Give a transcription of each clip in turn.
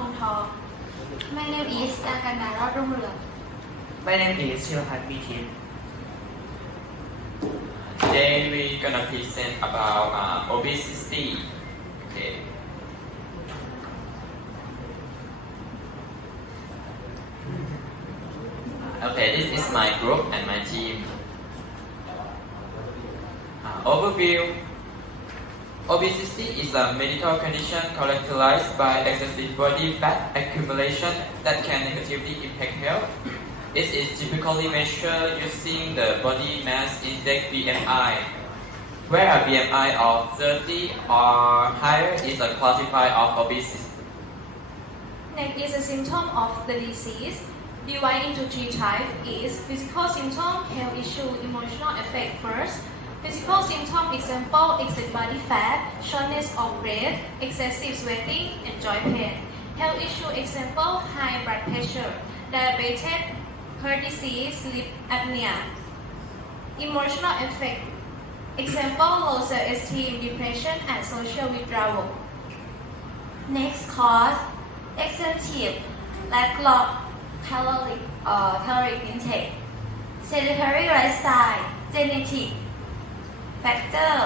คงทอง My name is การกันดารอดรุ่งเรือง My name is ชิรพัฒน์มีทิพย์ Today we're gonna present about obesity. Okay. Okay, this is my group and my team. Overview. Obesity is a medical condition characterized by excessive body fat accumulation that can negatively impact health. It is typically measured using the body mass index (BMI), where a BMI of 30 or higher is classified as obesity. Next is a symptom of the disease. Divided into three types is physical symptom, health issue, emotional effect first. Physical symptom example excess body fat, shortness of breath, excessive sweating, and joint pain. Health issue example high blood pressure, diabetes, heart disease, sleep apnea. Emotional effect example low self-esteem, depression, and social withdrawal. Next cause excessive lack of caloric intake, sedentary lifestyle, genetic factor,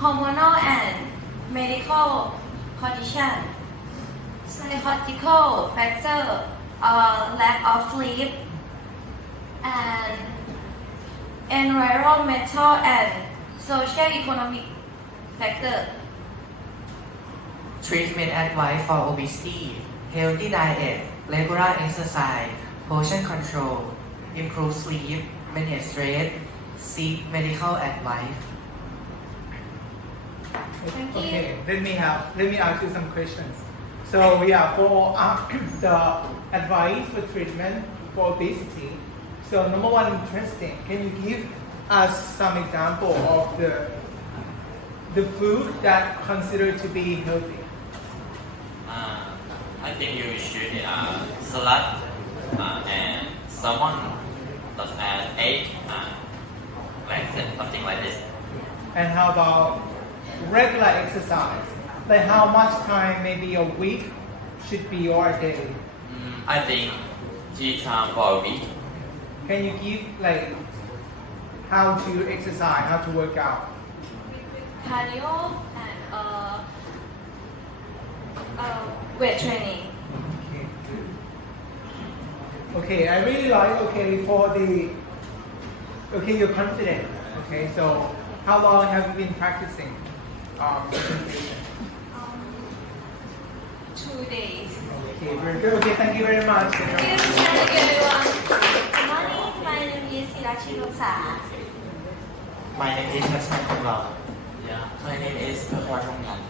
hormonal and medical condition, psychological factor, lack of sleep, and environmental and socio-economic factor. Treatment advice for obesity: healthy diet, regular exercise, portion control, improve sleep, manage stress, seek medical advice. Thank you. Okay, let me ask you some questions. So for the advice for treatment for obesity. So number one, interesting. Can you give us some example of the food that considered to be healthy? I think you should salad and salmon, plus add egg, like something like this. And how about regular exercise? Like how much time, maybe a week, should be or a day? I think 3 times for a week. Can you give like how to exercise, how to work out? Cardio and weight training. Okay, I really like, you're confident. Okay, so how long have you been practicing presentation? 2 days. Okay, very good. Okay, thank you very much. Thank you everyone. Good morning. My name is Hirachi Noksa. My name is ชัชชัยคงหล่อ Yeah. My name is Pekar Thongnan.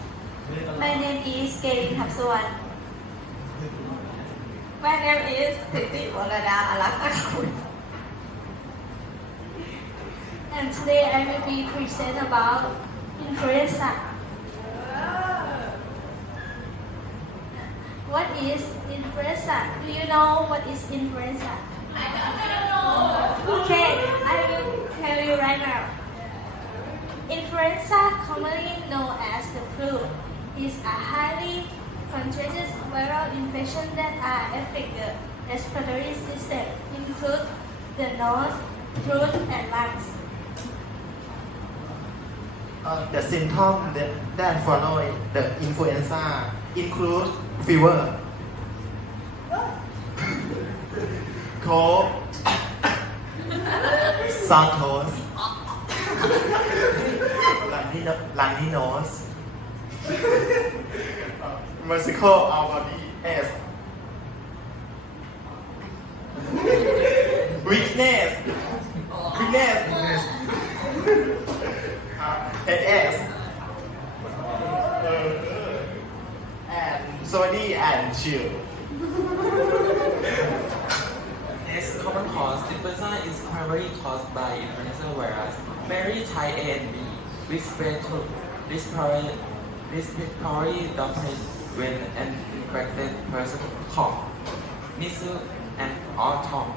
My name is Gain Hapsuwan. My name is Titi Warada Alakakun. And today I will be present about influenza. What is influenza? Do you know what is influenza? I don't know. Okay, I will tell you right now. Influenza, commonly known as the flu, is a highly contagious viral infection that affect the respiratory system, include the nose, throat, and lungs. The symptoms that follow the influenza include fever, cold, sore throat, runny nose, musical body ache, weakness, headache, and sweaty and chill. Next common cause, influenza is primarily caused by influenza virus, Mary type A and B, which spread to respiratory droplets when an infected person cough, sneezes, and or talk.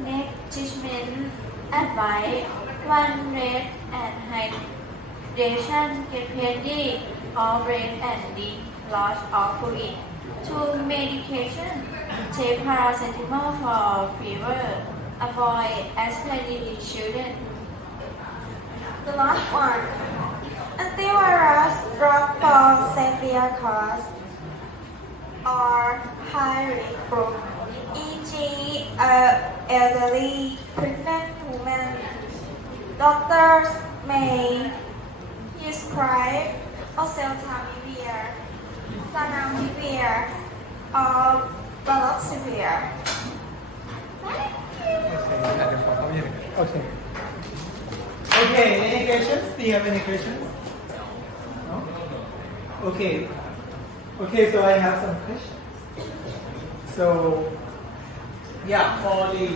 Next, treatment advice: 1. Rest and hydration, get ready, or breathe and deep loss of fluid. 2. Medication. Take paracetamol for fever. Avoid aspirin in children. The last one. Antivirus drug for severe cause or high risk group, e.g., elderly, pregnant women. Doctors may prescribe oseltamivir, zanamivir, or baloxavir. Okay. Okay, any questions? Do you have any questions? No? Okay. Okay, so I have some questions. So, yeah, for the,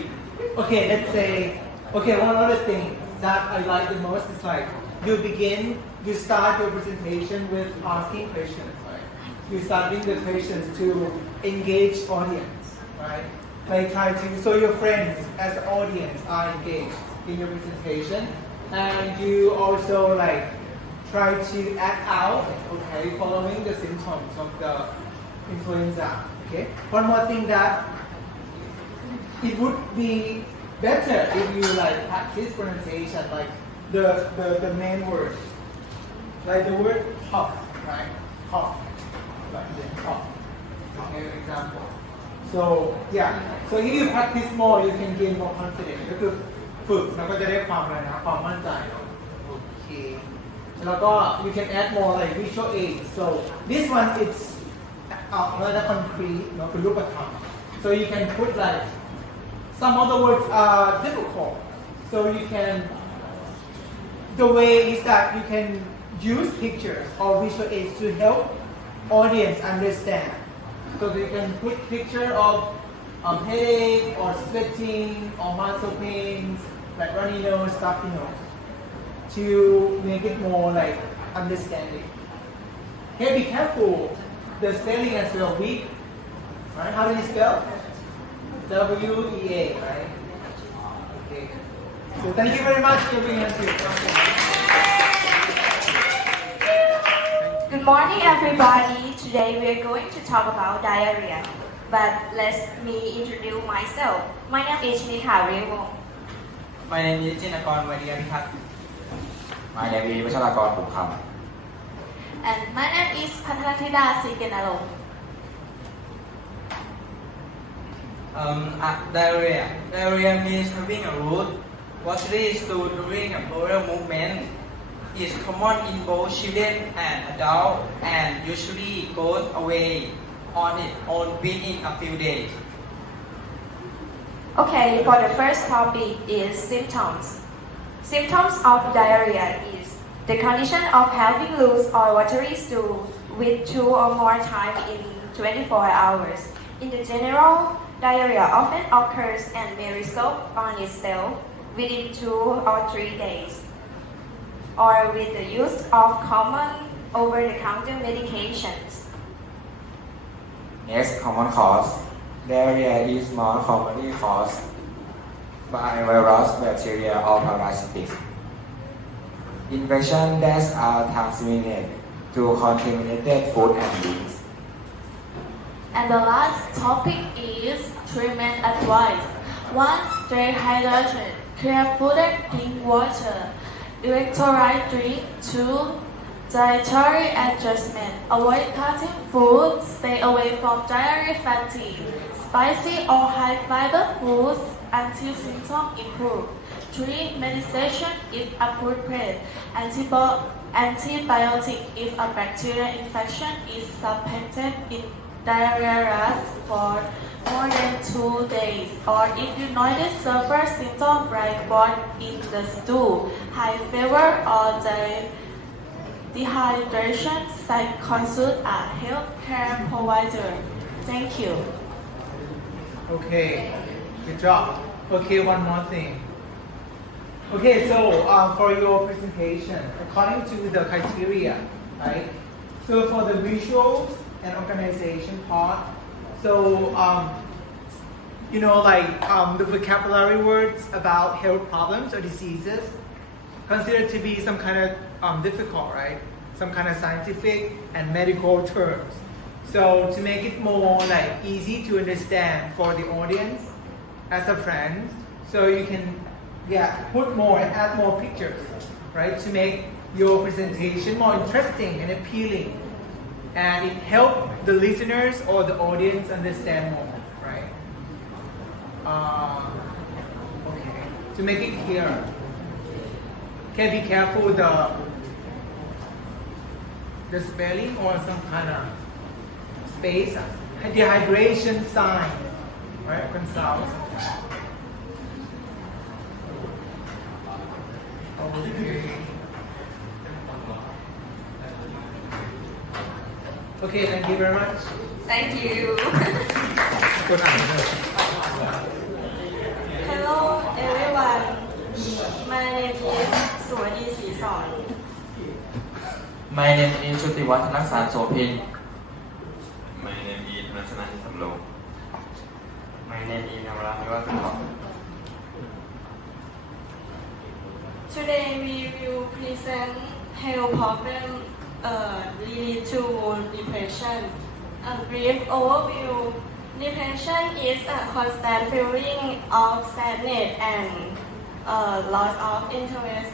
okay, let's say, okay, one other thing that I like the most is like, you start your presentation with asking questions, right? You start with the questions to engage audience, right? Like try to, so your friends as the audience are engaged in your presentation, and you also like try to act out, okay, following the symptoms of the influenza, okay? One more thing that it would be better if you like practice pronunciation, like the main word, like the word cough, right? Cough, like the cough, okay, example. So yeah, so if you practice more, you can gain more confidence. ก็คือฝึกแล้วก็จะได้ความอะไรนะความมั่นใจเนาะโอเคแล้วก็ you can add more like visual aids. So this one it's rather concrete เนาะคือรูปธรรม so you can put like some other words are difficult, so you can, the way is that you can use pictures or visual aids to help audience understand. So you can put picture of headache or sweating or muscle pains, like runny nose, stuffy nose, to make it more like understanding. Okay, be careful. The spelling as well, weak. Right? How do you spell? W-E-A, right? Okay. So thank you very much for being here. Good morning, everybody. Today we are going to talk about diarrhea. But let me introduce myself. My name is Nitha Rewong. My name is Jinakon Vadiyapihat. My name is วัชรากรบุญค And my name is Pathathida Sikenalong. Diarrhea means having a root. What leads to during a bowel movement is common in both children and adults and usually goes away on its own within a few days. Okay, for the first topic is symptoms. Symptoms of diarrhea is the condition of having loose or watery stool with 2 or more times in 24 hours. In the general, diarrhea often occurs and may resolve on itself within 2 or 3 days, or with the use of common over-the-counter medications. Next common cause. Diarrhea is more commonly caused by virus, bacteria, or parasites. Infections that are transmitted through contaminated food and drinks. And the last topic is treatment advice. 1. Stay hydrated. Clear food and drink water. Electrolyte drink. 2. Dietary adjustment. Avoid cutting food. Stay away from dairy, fatty, spicy or high fiber foods until symptoms improve. 3. Medication if appropriate. Antibiotic if a bacterial infection is suspected in diarrhea lasts for more than 2 days, or if you notice severe symptoms like blood in the stool, high fever, or dehydration, consult a healthcare provider. Thank you. Okay, good job. Okay, one more thing. Okay, so for your presentation, according to the criteria, right? So for the visuals and organization part, so you know, like the vocabulary words about health problems or diseases considered to be some kind of difficult, right? Some kind of scientific and medical terms. So to make it more like easy to understand for the audience as a friend, so you can put more and add more pictures, right, to make your presentation more interesting and appealing, and it helps the listeners or the audience understand more, right? Okay, to make it clear, okay, be careful the spelling or some kind of space, dehydration sign, right? Consult. Okay, thank you very much. Thank you. Good night. Hello everyone. My name is Suwadi Sisorn. My name is Shutiwattanasan Sopin. My name is Nasanani Samlo. My name is Navaraniwasan. Today we will present health problem related to depression. A brief overview. Depression is a constant feeling of sadness and loss of interest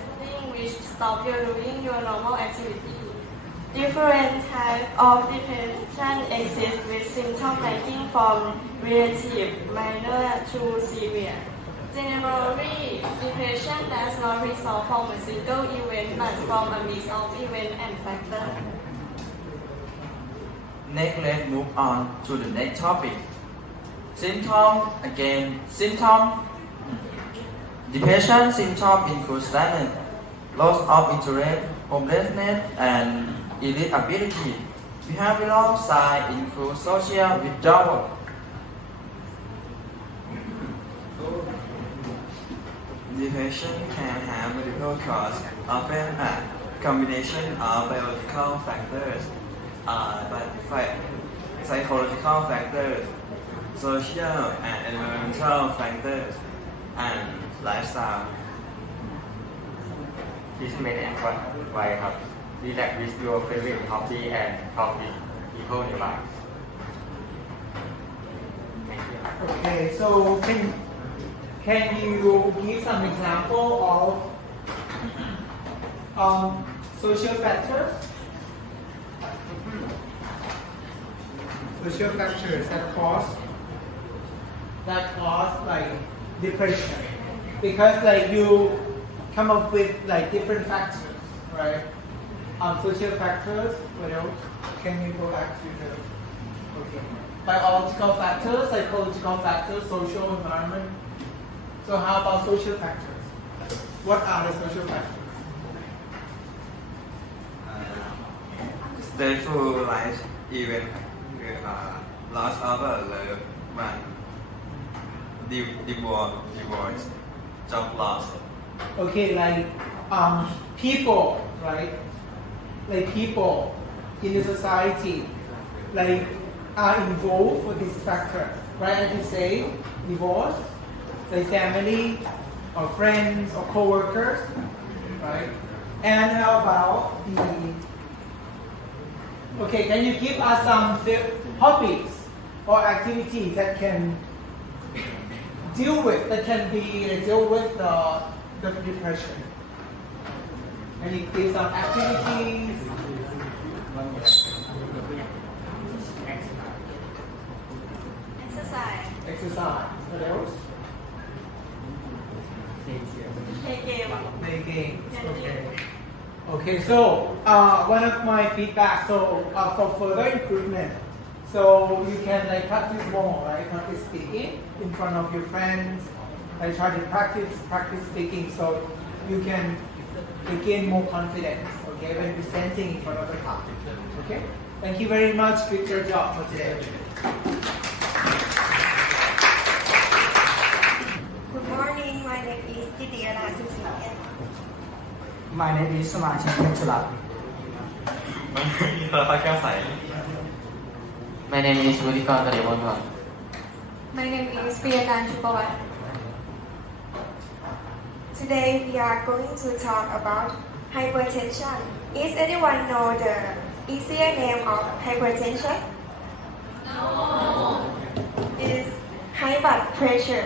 which stop you doing your normal activity. Different types of depression exist with symptoms ranging from relative, minor to severe. Generally, depression does not result from a single event but from a mix of events and factors. Next, let's move on to the next topic. Symptom again. Symptom. Depression symptoms include sadness, loss of interest, hopelessness, and irritability. Behavioral signs include social withdrawal. Depression can have multiple causes, often a combination of biological factors, psychological factors, social and environmental factors, and lifestyle. This made and why have relax with your favorite hobby and talk with people in your life. Thank you. Okay, so can you give some example of social factors? Social factors that cause like depression, because like you come up with like different factors, right? Social factors. What else? Can you go back to the biological factors, psychological factors, social environment? So how about social factors? What are the social factors? Stressful life event, loss of a loved one, divorce, job loss. Okay, like people, right? Like people in the society, like are involved with this factor, right? As you say, divorce, like family, or friends, or co-workers, right? And how about okay, can you give us some hobbies or activities that can deal with the depression? Can you give some activities? Exercise. What else? Play games. Okay. Okay. So one of my feedback. So for further improvement, so you can like practice more, right? Practice speaking in front of your friends. Like try to practice speaking, so you can gain more confidence. Okay, when presenting in front of the class. Okay. Thank you very much. Good job for today. Good morning, my name is Titiana Susian. My name is Samachan Pechulat. My name is Rudikar Tadewonwan. My name is Priyadan Chupawat. Today we are going to talk about hypertension. Is anyone know the easier name of hypertension? blood pressure.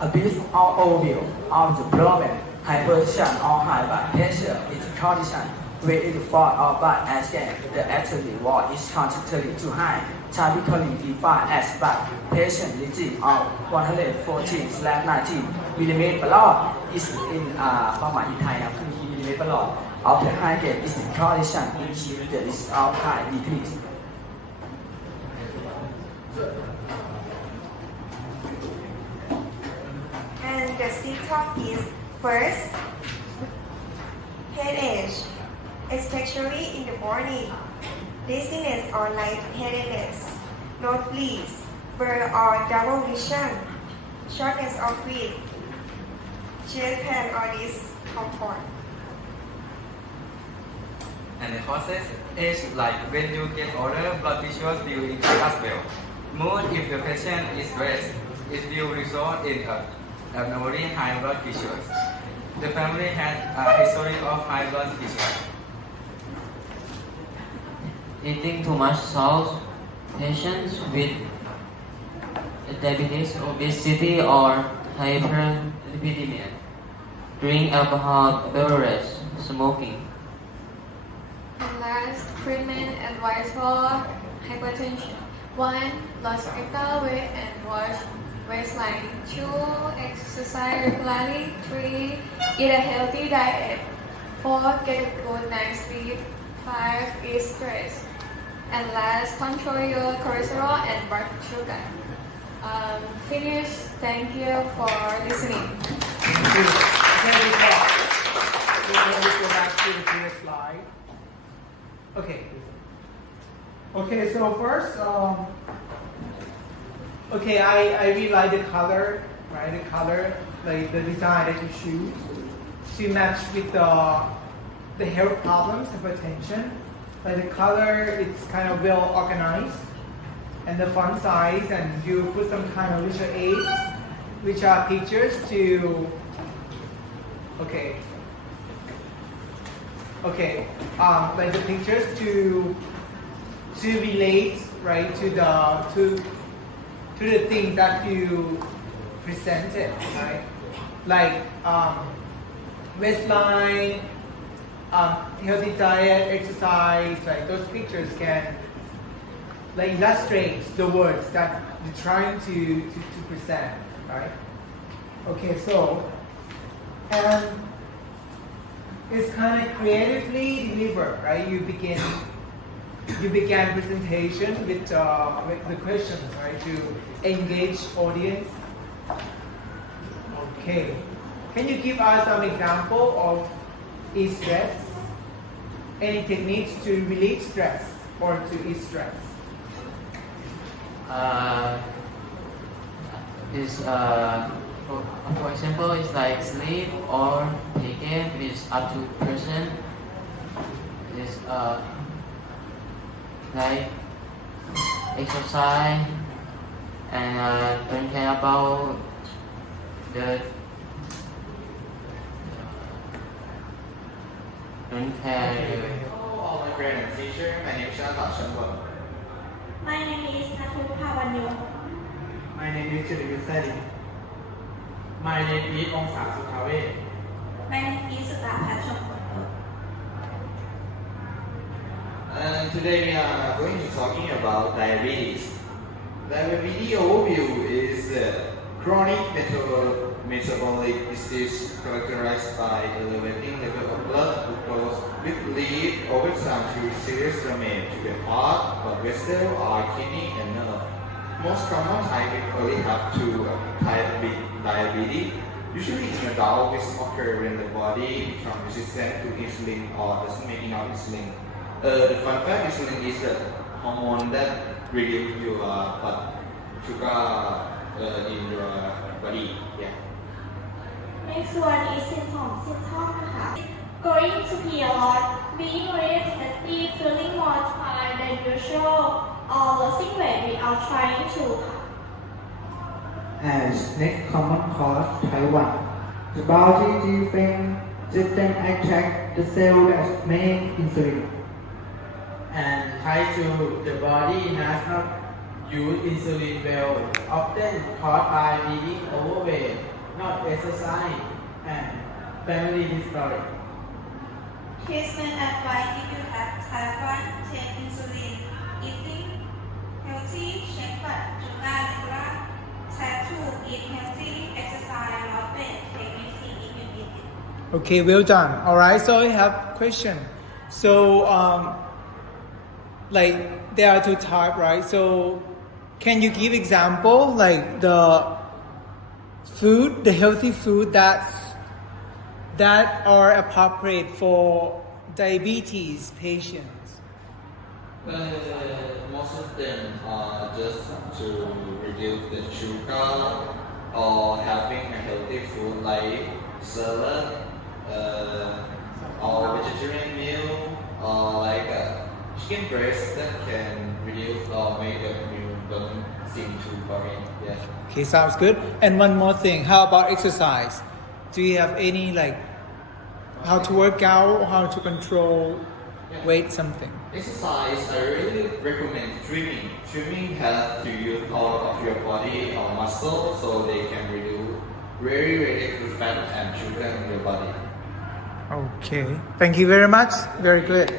A brief overview of the problem. Hypertension or high blood pressure is a condition where it falls or blood again the artery wall is constantly too high, typically defined as blood pressure reading of 114/90 mm per log. Is in ความหมายที่ไทยนะคือมิลลิเมตรper log. Of the high grade is the condition in which the risk of high decrease. And the symptom is first, headache, especially in the morning, dizziness or lightheadedness, nosebleeds, blur or double vision, shortness of breath, chest pain or discomfort. And the causes is like when you get older, blood visuals will increase as well. Mood if the patient is stressed, it will result in abnormally high blood visuals. The family had a history of high blood visuals. Eating too much salt, patients with diabetes, obesity, or hyperlipidemia. Drink alcohol beverage, smoking. And last, treatment advice for hypertension. 1. Lose extra weight and watch waistline. 2. Exercise regularly. 3. Eat a healthy diet. 4. Get a good night's sleep. 5. Eat stress. And last, control your cholesterol and blood sugar. Finish. Thank you for listening. Thank you. Very well. Let me go back to the previous slide. Okay. Okay, so first, okay, I really like the color, right? The color, like the design that you choose to match with the health problems, hypertension. Like the color, it's kind of well organized, and the font size, and you put some kind of visual aids, which are pictures to, like the pictures to relate, right, to the thing that you presented, right? Like waistline, healthy diet, exercise, like those pictures can like illustrate the words that you're trying to present, right? Okay, so and it's kind of creatively delivered, right? You began presentation with the questions, right, to engage audience. Okay, can you give us some example of ease stress? Any techniques to relieve stress or to ease stress? For example, it's like sleep or play game. It's up to person. It's like exercise and don't care about don't care. Hello, my friend and teacher. My name is Shanta Shanwon. My name is Nathu Pawanyu. My name is Chiriyu Sadi. My name is Ongsa Sukhawe. My name is Sutapachon. And today we are going to talking about diabetes. Diabetes overview is chronic metabolic disease characterized by elevating level of blood glucose which lead over time to serious damage to the heart, blood vessel, or kidney and nerve. Most common type only have two type B diabetes. Usually in adults, this occurs when the body becomes resistant to insulin or doesn't make enough insulin. The fun fact insulin is the hormone that reduces your blood sugar in your body. Yeah. Next one is symptom นะคะ Going to pee a lot, being very thirsty, feeling more tired than usual, or losing weight without trying to. As next common cause type 1. The body defense system attacks the cell that make insulin. And type 2, the body has not use insulin well, often caused by being overweight, not exercise, and family history. Treatment advice: if you have type 1, take insulin. Eating healthy, check blood sugar regular. Type 2, eat healthy, exercise, lose weight, take medicine if you need it. Okay, well done. All right, so I have question. So, like there are two types, right? So, can you give example like the food, the healthy food that are appropriate for diabetes patients? Most of them are just to reduce the sugar or having a healthy food like salad or vegetarian meal or like a chicken breast that can reduce or make the meal don't seem too boring. Yeah. Okay, sounds good. And one more thing, how about exercise? Do you have any like how to work out, how to control weight, something? Exercise, I really recommend swimming. Swimming has to use part of your body or muscle so they can reduce very excess fat and sugar in your body. Okay, thank you very much. Very good.